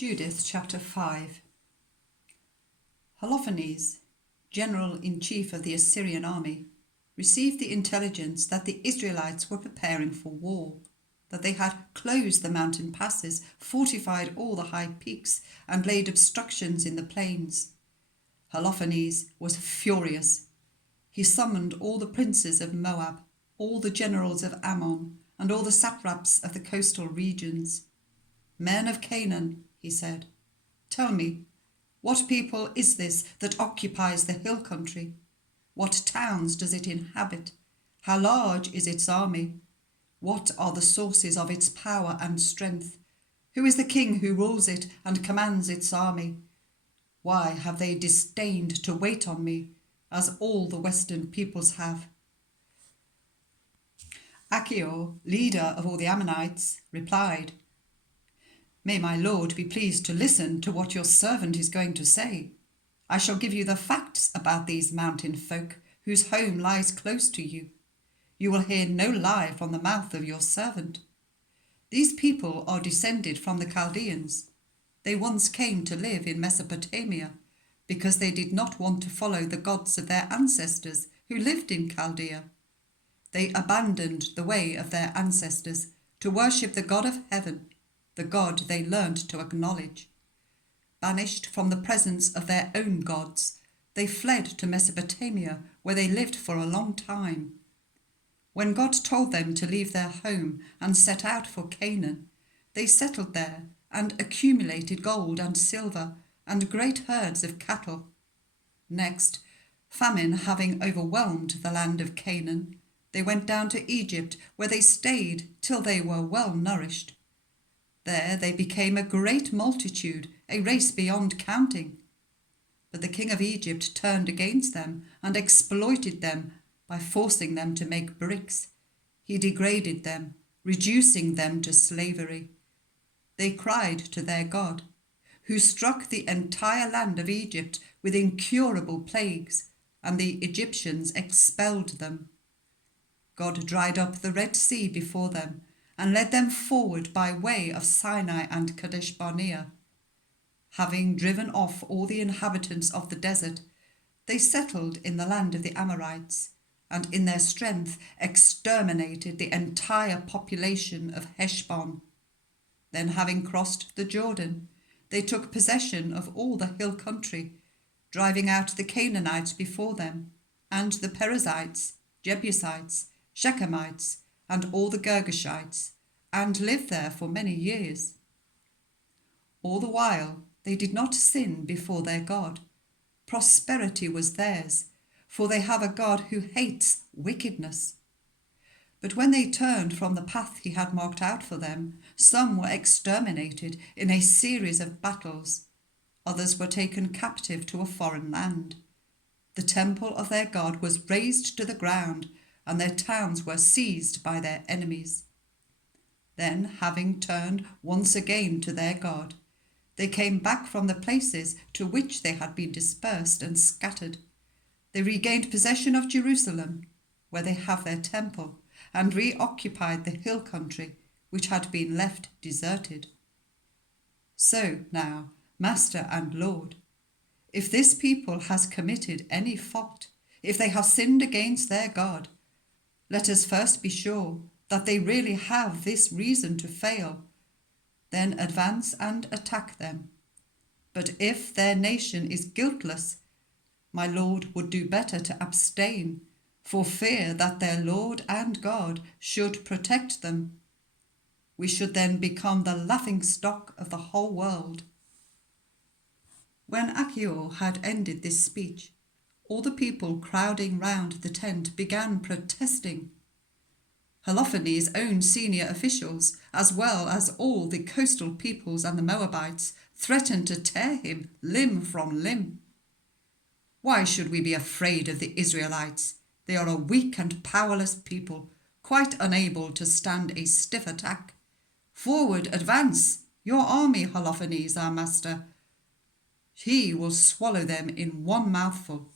Judith chapter 5. Holofernes, general-in-chief of the Assyrian army, received the intelligence that the Israelites were preparing for war, that they had closed the mountain passes, fortified all the high peaks, and laid obstructions in the plains. Holofernes was furious. He summoned all the princes of Moab, all the generals of Ammon, and all the satraps of the coastal regions. "Men of Canaan," he said, "tell me, what people is this that occupies the hill country? What towns does it inhabit? How large is its army? What are the sources of its power and strength? Who is the king who rules it and commands its army? Why have they disdained to wait on me, as all the western peoples have?" Achior, leader of all the Ammonites, replied, "May my lord be pleased to listen to what your servant is going to say. I shall give you the facts about these mountain folk whose home lies close to you. You will hear no lie from the mouth of your servant. These people are descended from the Chaldeans. They once came to live in Mesopotamia because they did not want to follow the gods of their ancestors who lived in Chaldea. They abandoned the way of their ancestors to worship the God of heaven, the God they learned to acknowledge. Banished from the presence of their own gods, they fled to Mesopotamia, where they lived for a long time. When God told them to leave their home and set out for Canaan, they settled there and accumulated gold and silver and great herds of cattle. Next, famine having overwhelmed the land of Canaan, they went down to Egypt, where they stayed till they were well nourished. There they became a great multitude, a race beyond counting. But the king of Egypt turned against them and exploited them by forcing them to make bricks. He degraded them, reducing them to slavery. They cried to their God, who struck the entire land of Egypt with incurable plagues, and the Egyptians expelled them. God dried up the Red Sea before them and led them forward by way of Sinai and Kadesh Barnea. Having driven off all the inhabitants of the desert, they settled in the land of the Amorites, and in their strength exterminated the entire population of Heshbon. Then, having crossed the Jordan, they took possession of all the hill country, driving out the Canaanites before them, and the Perizzites, Jebusites, Shechemites, and all the Girgashites, and lived there for many years. All the while they did not sin before their God. Prosperity was theirs, for they have a God who hates wickedness. But when they turned from the path he had marked out for them, some were exterminated in a series of battles. Others were taken captive to a foreign land. The temple of their God was razed to the ground, and their towns were seized by their enemies. Then, having turned once again to their God, they came back from the places to which they had been dispersed and scattered. They regained possession of Jerusalem, where they have their temple, and reoccupied the hill country which had been left deserted. So now, Master and Lord, if this people has committed any fault, if they have sinned against their God, let us first be sure that they really have this reason to fail, then advance and attack them. But if their nation is guiltless, my Lord would do better to abstain, for fear that their Lord and God should protect them. We should then become the laughingstock of the whole world." When Achior had ended this speech, all the people crowding round the tent began protesting. Holofernes' own senior officials, as well as all the coastal peoples and the Moabites, threatened to tear him limb from limb. "Why should we be afraid of the Israelites? They are a weak and powerless people, quite unable to stand a stiff attack. Forward, advance, your army, Holofernes, our master. He will swallow them in one mouthful."